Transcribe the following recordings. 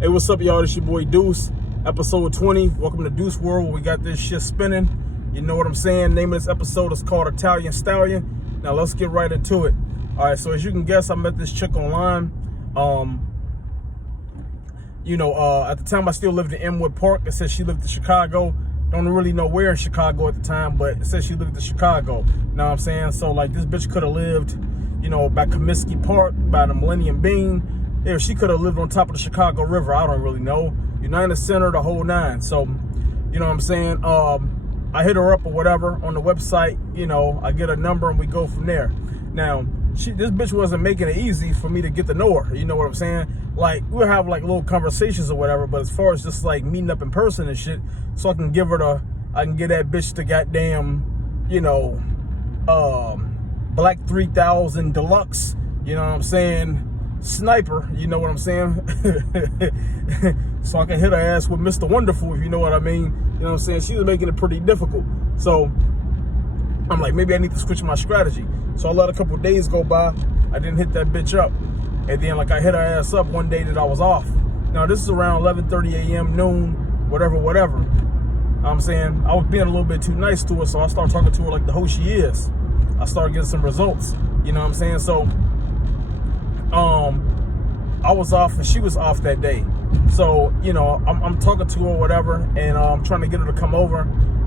Hey, what's up, y'all? It's your boy Deuce, episode 20. Welcome to Deuce World, where we got this shit spinning. You know what I'm saying? Name of this episode is called Stallion. Now let's get right into it. All right, so as you can guess, I met this chick online. At the time I still lived in Inwood Park. It said she lived in Chicago. Don't really know where in Chicago at the time, but it said she lived in Chicago. You know what I'm saying? So like this bitch could have lived, by Comiskey Park, by the Millennium Bean. Yeah, she could have lived on top of the Chicago River. I don't really know. United Center, the whole nine. So, you know what I'm saying? I hit her up or whatever on the website. I get a number and we go from there. Now, this bitch wasn't making it easy for me to get to know her. You know what I'm saying? Like, we'll have like little conversations or whatever, but as far as just like meeting up in person and shit, so I can give that bitch the goddamn, Black 3000 Deluxe, you know what I'm saying? Sniper, you know what I'm saying? So I can hit her ass with Mr. Wonderful, if you know what I mean. You know what I'm saying? She was making it pretty difficult. So I'm like, maybe I need to switch my strategy. So I let a couple of days go by. I didn't hit that bitch up. And then like I hit her ass up one day that I was off. Now this is around 11:30 a.m., noon, whatever. I'm saying I was being a little bit too nice to her, so I started talking to her like the hoe she is. I started getting some results. You know what I'm saying? So I was off and she was off that day. So, I'm talking to her, whatever, and I'm trying to get her to come over.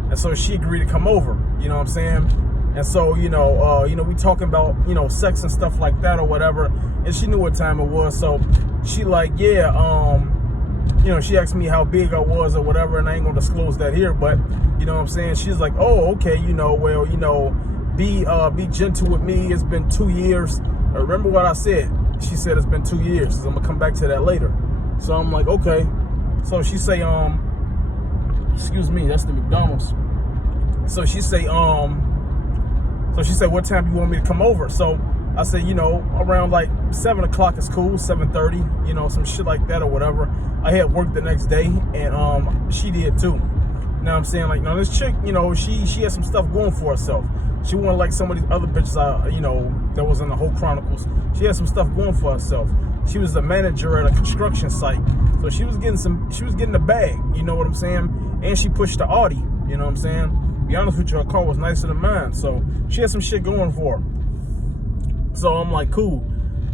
And so she agreed to come over, you know what I'm saying? And so, we talking about, sex and stuff like that or whatever. And she knew what time it was. So she like, yeah, she asked me how big I was or whatever, and I ain't gonna disclose that here, but you know what I'm saying? She's like, oh, okay, be gentle with me. It's been 2 years. Remember what I said? She said it's been 2 years. I'm gonna come back to that later. So I'm like, okay. So she say, excuse me, that's the McDonald's. So she say, what time you want me to come over? So I said, around like 7 o'clock is cool, 7:30, some shit like that or whatever. I had work the next day, and she did too. Now I'm saying, like, now this chick, she had some stuff going for herself. She wasn't like some of these other bitches, that was in the whole Chronicles. She had some stuff going for herself. She was the manager at a construction site, so she was getting the bag. You know what I'm saying? And she pushed the Audi. You know what I'm saying? To be honest with you, her car was nicer than mine, so she had some shit going for her. So I'm like, cool.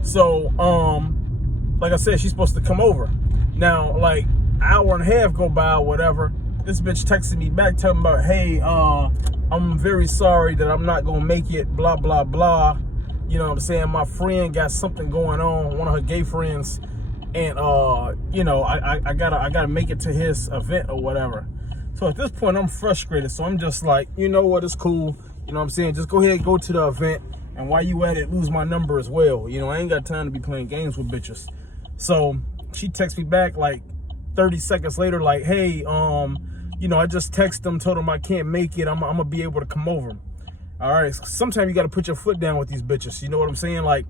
So like I said, she's supposed to come over. Now, like an hour and a half go by or whatever. This bitch texted me back telling about, hey, I'm very sorry that I'm not gonna make it, blah blah blah. You know what I'm saying? My friend got something going on, one of her gay friends, and I gotta make it to his event or whatever. So at this point I'm frustrated. So I'm just like, you know what, it's cool. You know what I'm saying? Just go ahead and go to the event, and while you at it, lose my number as well. I ain't got time to be playing games with bitches. So she texts me back like 30 seconds later, like, hey, I just texted them, told them I can't make it. I'm gonna be able to come over. All right, sometimes you gotta put your foot down with these bitches. You know what I'm saying? Like,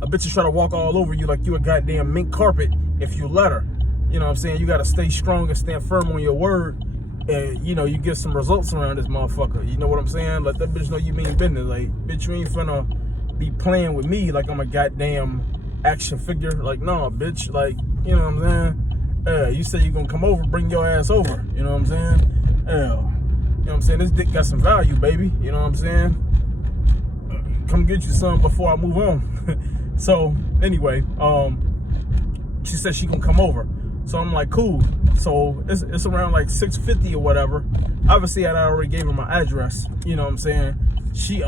a bitch is trying to walk all over you like you a goddamn mink carpet if you let her. You know what I'm saying? You gotta stay strong and stand firm on your word. And, you get some results around this motherfucker. You know what I'm saying? Let that bitch know you mean business. Like, bitch, you ain't finna be playing with me like I'm a goddamn action figure. Like, no, bitch. Like, you know what I'm saying? You say you're gonna come over, bring your ass over. You know what I'm saying? You know what I'm saying? This dick got some value, baby. You know what I'm saying? Come get you some before I move on. So anyway, she said she gonna come over. So I'm like, cool. So it's around like 6:50 or whatever. Obviously, I already gave her my address. You know what I'm saying? She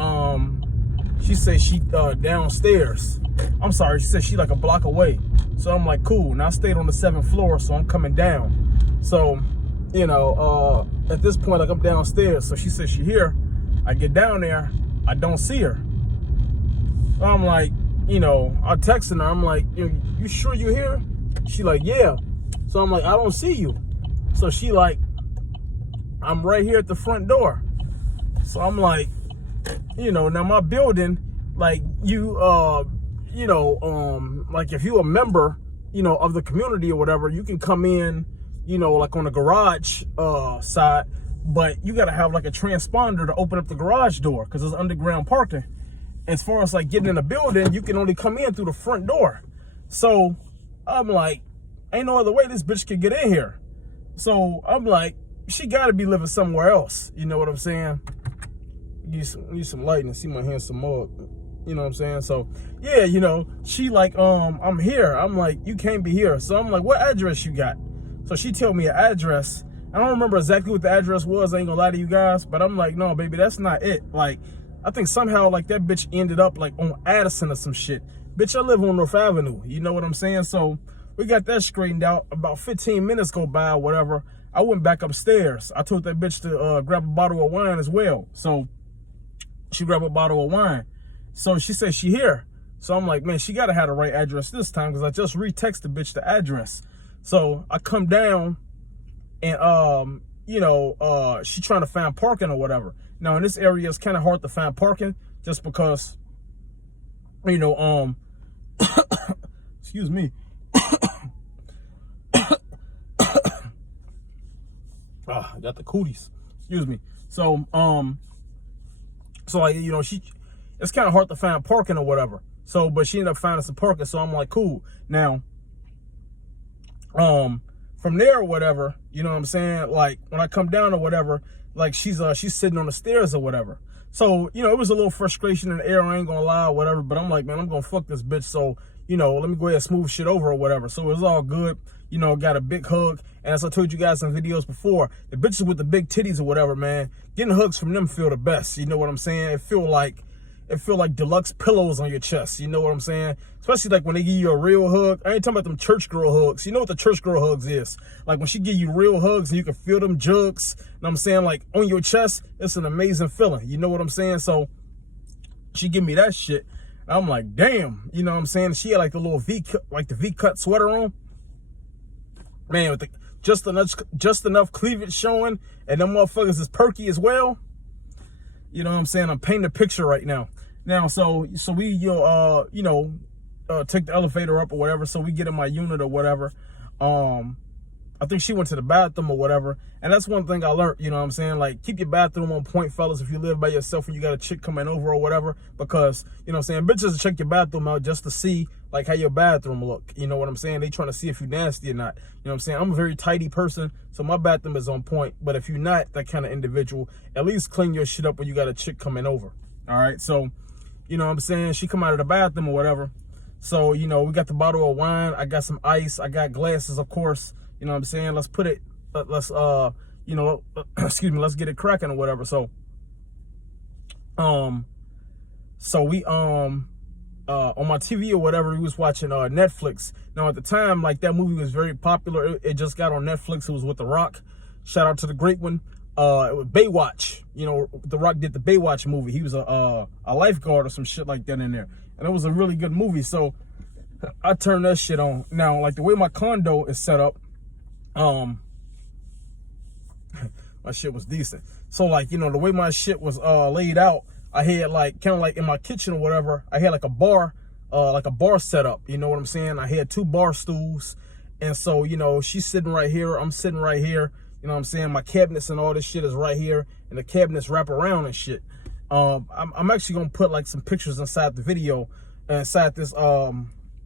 said she downstairs. I'm sorry, she said she like a block away. So I'm like, cool. Now I stayed on the 7th floor, so I'm coming down. So, at this point, like, I'm downstairs. So she said she here. I get down there, I don't see her. So I'm like, I'm texting her. I'm like, you sure you here? She like, yeah. So I'm like, I don't see you. So she like, I'm right here at the front door. So I'm like, now my building, like, like if you a member, of the community or whatever, you can come in, like on the garage side, but you got to have like a transponder to open up the garage door because it's underground parking. As far as like getting in the building, you can only come in through the front door. So I'm like, ain't no other way this bitch could get in here. So I'm like, she gotta be living somewhere else. You know what I'm saying? Use some light and see my handsome mug. You know what I'm saying? So yeah, you know, she like, I'm here. I'm like, you can't be here. So I'm like, what address you got? So she told me an address. I don't remember exactly what the address was. I ain't gonna lie to you guys, but I'm like, no, baby, that's not it. Like, I think somehow like that bitch ended up like on Addison or some shit. Bitch, I live on North Avenue. You know what I'm saying? So we got that straightened out. About 15 minutes go by or whatever. I went back upstairs. I told that bitch to grab a bottle of wine as well. So she grabbed a bottle of wine. So she said she here. So I'm like, man, she gotta have the right address this time because I just retexted the bitch the address. So I come down and you know, she trying to find parking or whatever. Now in this area it's kind of hard to find parking just because, you know, excuse me. I got the cooties. Excuse me. So so like, you know, it's kind of hard to find parking or whatever. So, but she ended up finding some parking. So I'm like, cool. Now, from there or whatever, you know what I'm saying? Like when I come down or whatever, like she's sitting on the stairs or whatever. So, you know, it was a little frustration in the air, I ain't gonna lie or whatever, but I'm like, man, I'm gonna fuck this bitch. So, you know, let me go ahead and smooth shit over or whatever. So it was all good. You know, got a big hug. And as I told you guys in videos before, the bitches with the big titties or whatever, man, getting hugs from them feel the best. You know what I'm saying? It feel like deluxe pillows on your chest. You know what I'm saying? Especially like when they give you a real hug. I ain't talking about them church girl hugs. You know what the church girl hugs is? Like when she give you real hugs and you can feel them jugs. You know what I'm saying? Like on your chest, it's an amazing feeling. You know what I'm saying? So she give me that shit. I'm like, damn. You know what I'm saying? She had like the little V-cut sweater on. Man, with just enough cleavage showing, and them motherfuckers is perky as well. You know what I'm saying? I'm painting a picture right now. Now, so we, you know, take the elevator up or whatever. So we get in my unit or whatever. I think she went to the bathroom or whatever. And that's one thing I learned, you know what I'm saying? Like, keep your bathroom on point, fellas, if you live by yourself and you got a chick coming over or whatever. Because, you know what I'm saying, bitches check your bathroom out just to see, like, how your bathroom look. You know what I'm saying? They trying to see if you nasty or not. You know what I'm saying? I'm a very tidy person, so my bathroom is on point. But if you're not that kind of individual, at least clean your shit up when you got a chick coming over. All right? So, you know what I'm saying? She come out of the bathroom or whatever. So, you know, we got the bottle of wine. I got some ice. I got glasses, of course. You know what I'm saying? Let's put it, you know, excuse me, let's get it cracking or whatever. So, we, on my TV or whatever, we was watching, Netflix. Now at the time, like that movie was very popular. It just got on Netflix. It was with The Rock. Shout out to the great one. It was Baywatch. You know, The Rock did the Baywatch movie. He was a lifeguard or some shit like that in there. And it was a really good movie. So I turned that shit on. Now, like the way my condo is set up, my shit was decent. So like, you know, the way my shit was laid out, I had like kind of like in my kitchen or whatever, I had like a bar set up. You know what I'm saying? I had 2 bar stools. And so, you know, she's sitting right here, I'm sitting right here. You know what I'm saying? My cabinets and all this shit is right here, and the cabinets wrap around and shit. I'm actually gonna put like some pictures inside the video, inside this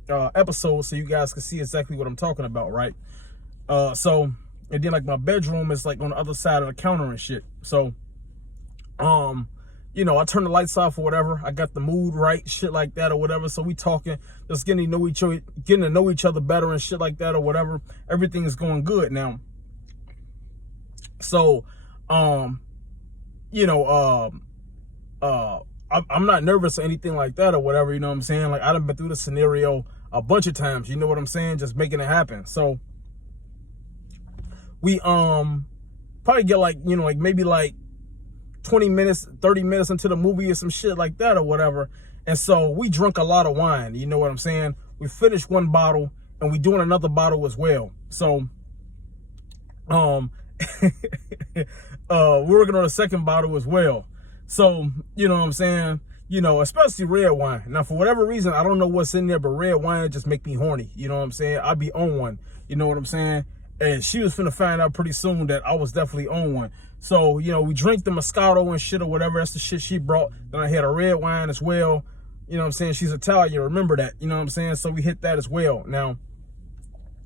episode, so you guys can see exactly what I'm talking about, right? So, and then like my bedroom is like on the other side of the counter and shit. So, you know, I turn the lights off or whatever. I got the mood right, shit like that or whatever. So we talking, just getting to know each other better and shit like that or whatever. Everything is going good now. So, you know, I'm not nervous or anything like that or whatever. You know what I'm saying? Like I done been through the scenario a bunch of times. You know what I'm saying? Just making it happen. So we probably get like, you know, like maybe like 20 minutes, 30 minutes into the movie or some shit like that or whatever. And so we drunk a lot of wine. You know what I'm saying? We finished 1 bottle and we doing another bottle as well. So, we're working on a 2nd bottle as well. So, you know what I'm saying? You know, especially red wine. Now, for whatever reason, I don't know what's in there, but red wine just make me horny. You know what I'm saying? I be on one. You know what I'm saying? And she was finna find out pretty soon that I was definitely on one. So, you know, we drink the Moscato and shit or whatever. That's the shit she brought. Then I had a red wine as well. You know what I'm saying? She's Italian. Remember that. You know what I'm saying? So we hit that as well. Now,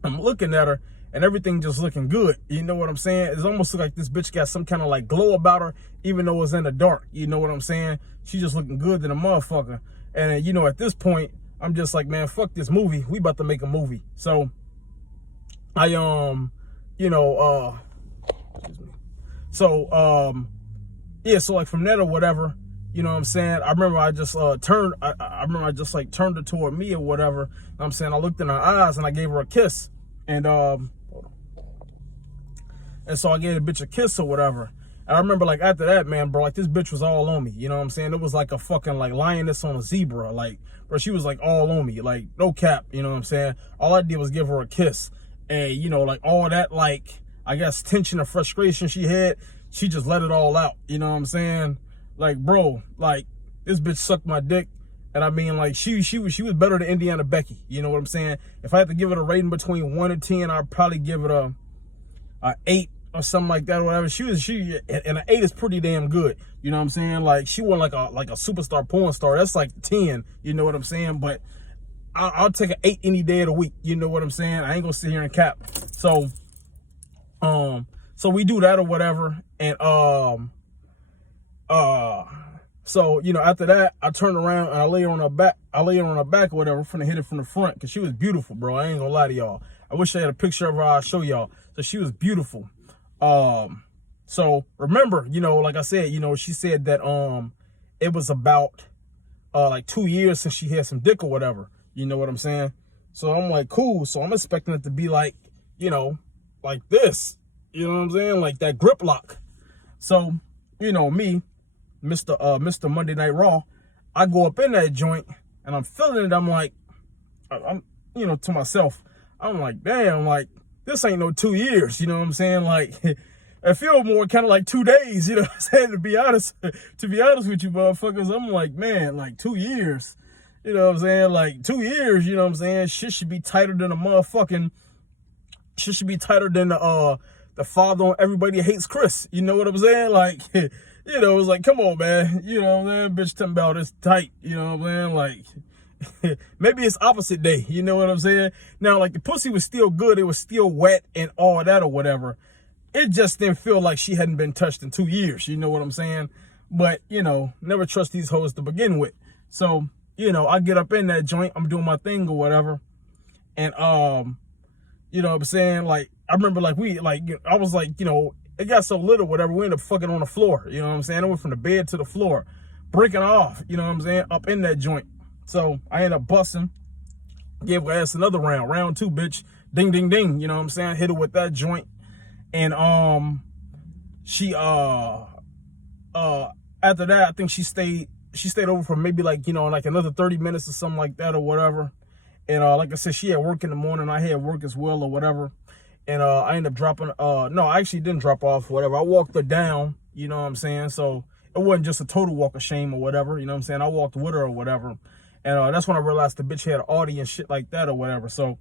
I'm looking at her, and everything just looking good. You know what I'm saying? It's almost like this bitch got some kind of like glow about her, even though it's in the dark. You know what I'm saying? She just looking good than a motherfucker. And you know, at this point, I'm just like, man, fuck this movie. We about to make a movie. So I you know, yeah, so like from that or whatever, you know what I'm saying? I remember I just turned, I remember I just like turned her toward me or whatever. You know what I'm saying? I looked in her eyes and I gave her a kiss. And so I gave the bitch a kiss or whatever. And I remember like after that, man, bro, like this bitch was all on me. You know what I'm saying? It was like a fucking like lioness on a zebra. Like, bro, she was like all on me. Like, no cap, you know what I'm saying? All I did was give her a kiss. And, you know, like all that, like, I guess tension and frustration she had, she just let it all out. You know what I'm saying? Like, bro, like this bitch sucked my dick. And I mean, like she was better than Indiana Becky. You know what I'm saying? If I had to give it a rating between 1 and 10, I'd probably give it a 8 or something like that or whatever. And an 8 is pretty damn good. You know what I'm saying? Like she wasn't like a superstar porn star. That's like 10. You know what I'm saying? But I'll take an 8 any day of the week. You know what I'm saying? I ain't gonna sit here and cap. So we do that or whatever. And so, you know, after that, I turned around and I lay her on her back. I lay her on her back or whatever, finna hit it from the front, because she was beautiful, bro. I ain't gonna lie to y'all. I wish I had a picture of her I'll show y'all. So she was beautiful. So remember, you know, like I said, you know, she said that it was about like 2 years since she had some dick or whatever. You know what I'm saying? So I'm like, cool. So I'm expecting it to be like, you know, like this. You know what I'm saying? Like that grip lock. So, you know, me, Mr. Monday Night Raw, I go up in that joint and I'm feeling it. I'm like, I'm, you know, to myself, I'm like, damn, like this ain't no 2 years. You know what I'm saying? Like, I feel more kind of like 2 days. You know what I'm saying? To be honest with you, motherfuckers, I'm like, man, like 2 years. You know what I'm saying? Like 2 years. You know what I'm saying? Shit should be tighter than a motherfucking. Shit should be tighter than the father on Everybody Hates Chris. You know what I'm saying? Like. You know, it was like, come on, man. You know what I'm saying? Bitch, talking about it's tight. You know what I'm saying? Like, maybe it's opposite day. You know what I'm saying? Now, like, the pussy was still good. It was still wet and all that or whatever. It just didn't feel like she hadn't been touched in 2 years. You know what I'm saying? But, you know, never trust these hoes to begin with. So, you know, I get up in that joint. I'm doing my thing or whatever. And, you know what I'm saying? Like, I remember, like, I was like, you know, it got so little, whatever, we ended up fucking on the floor. You know what I'm saying? I went from the bed to the floor, breaking off, you know what I'm saying, up in that joint. So I ended up busting, gave her ass another round. Round 2, bitch. Ding, ding, ding. You know what I'm saying? Hit her with that joint. And she after that, I think she stayed over for maybe like, you know, like another 30 minutes or something like that or whatever. And like I said, she had work in the morning. I had work as well or whatever. And I ended up dropping, no, I actually didn't drop off or whatever. I walked her down, you know what I'm saying? So it wasn't just a total walk of shame or whatever, you know what I'm saying? I walked with her or whatever. And that's when I realized the bitch had an Audi and shit like that or whatever. So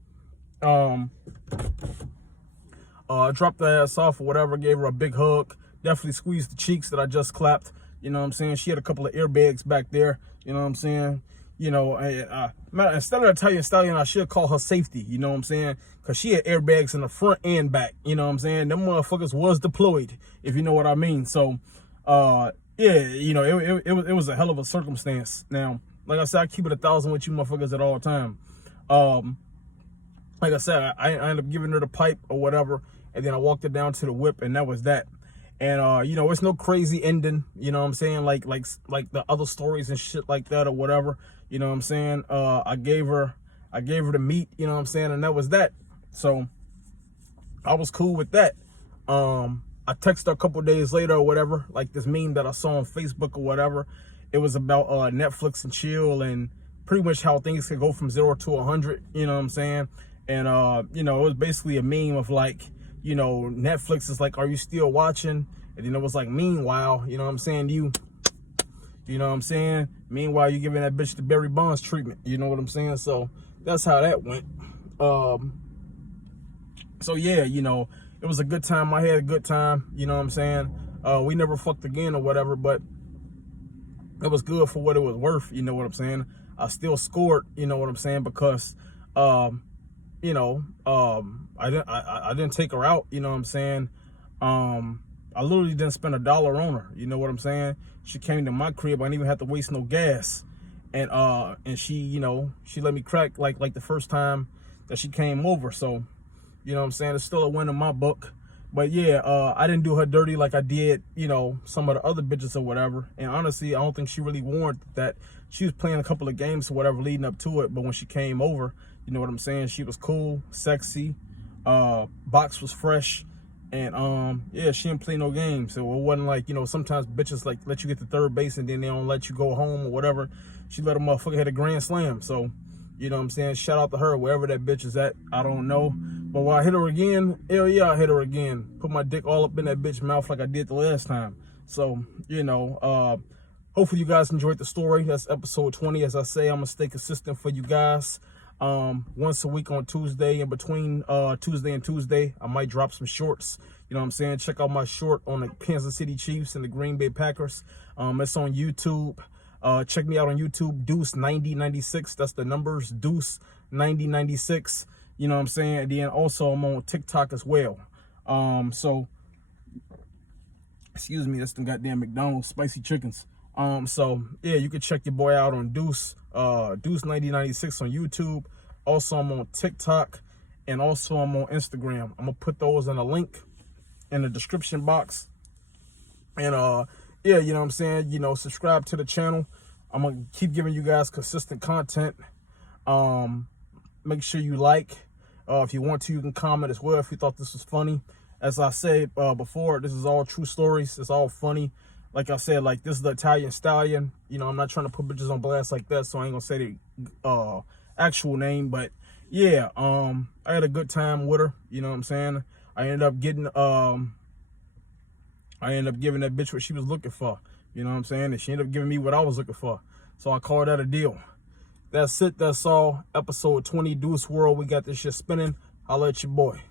I dropped the ass off or whatever, gave her a big hug, definitely squeezed the cheeks that I just clapped, you know what I'm saying? She had a couple of airbags back there, you know what I'm saying? You know, instead of telling Stallion, I should call her safety, you know what I'm saying? Because she had airbags in the front and back, you know what I'm saying? Them motherfuckers was deployed, if you know what I mean. So, yeah, you know, it was a hell of a circumstance. Now, like I said, I keep it 1,000 with you motherfuckers at all time. Like I said, I ended up giving her the pipe or whatever, and then I walked her down to the whip, and that was that. And, you know, it's no crazy ending, you know what I'm saying? Like the other stories and shit like that or whatever, you know what I'm saying? I gave her the meat, you know what I'm saying? And that was that. So I was cool with that. I texted her a couple days later or whatever, like this meme that I saw on Facebook or whatever. It was about Netflix and chill and pretty much how things can go from 0 to 100, you know what I'm saying? And, you know, it was basically a meme of like, you know, Netflix is like, are you still watching? And then it was like, meanwhile, you know what I'm saying? You know what I'm saying? Meanwhile, you giving that bitch the Barry Bonds treatment. You know what I'm saying? So that's how that went. So yeah, you know, it was a good time. I had a good time. You know what I'm saying? We never fucked again or whatever, but it was good for what it was worth. You know what I'm saying? I still scored, you know what I'm saying? Because, you know, I didn't take her out, you know what I'm saying? I literally didn't spend $1 on her, you know what I'm saying? She came to my crib, I didn't even have to waste no gas. And she, you know, she let me crack like the first time that she came over. So, you know what I'm saying? It's still a win in my book. But yeah, I didn't do her dirty like I did, you know, some of the other bitches or whatever. And honestly, I don't think she really warranted that. She was playing a couple of games or whatever leading up to it. But when she came over, you know what I'm saying? She was cool, sexy, box was fresh. And yeah, she didn't play no games. So it wasn't like, you know, sometimes bitches like let you get to third base and then they don't let you go home or whatever. She let a motherfucker hit a grand slam. So, you know what I'm saying? Shout out to her, wherever that bitch is at. I don't know. But when I hit her again, hell yeah, I hit her again. Put my dick all up in that bitch mouth like I did the last time. So, you know, hopefully you guys enjoyed the story. That's episode 20. As I say, I'm going to stay consistent for you guys. Once a week on Tuesday. In between Tuesday and Tuesday, I might drop some shorts. You know what I'm saying? Check out my short on the Kansas City Chiefs and the Green Bay Packers. It's on YouTube. Check me out on YouTube, Deuce9015. That's the numbers, Deuce9015. You know what I'm saying? And then also I'm on TikTok as well. So excuse me, that's the goddamn McDonald's spicy chickens. So yeah, you can check your boy out on Deuce9015 on YouTube. Also, I'm on TikTok, and also I'm on Instagram. I'm gonna put those in a link in the description box. And yeah, you know what I'm saying? You know, subscribe to the channel. I'm gonna keep giving you guys consistent content. Make sure you like. If you want to, you can comment as well if you thought this was funny. As I said before, this is all true stories. It's all funny. Like I said, like this is the Italian Stallion. You know, I'm not trying to put bitches on blast like that, so I ain't gonna say the actual name. But yeah, I had a good time with her. You know what I'm saying? I ended up giving that bitch what she was looking for. You know what I'm saying? And she ended up giving me what I was looking for. So I called that a deal. That's it. That's all. Episode 20, Deuce World. We got this shit spinning. Holla at your boy.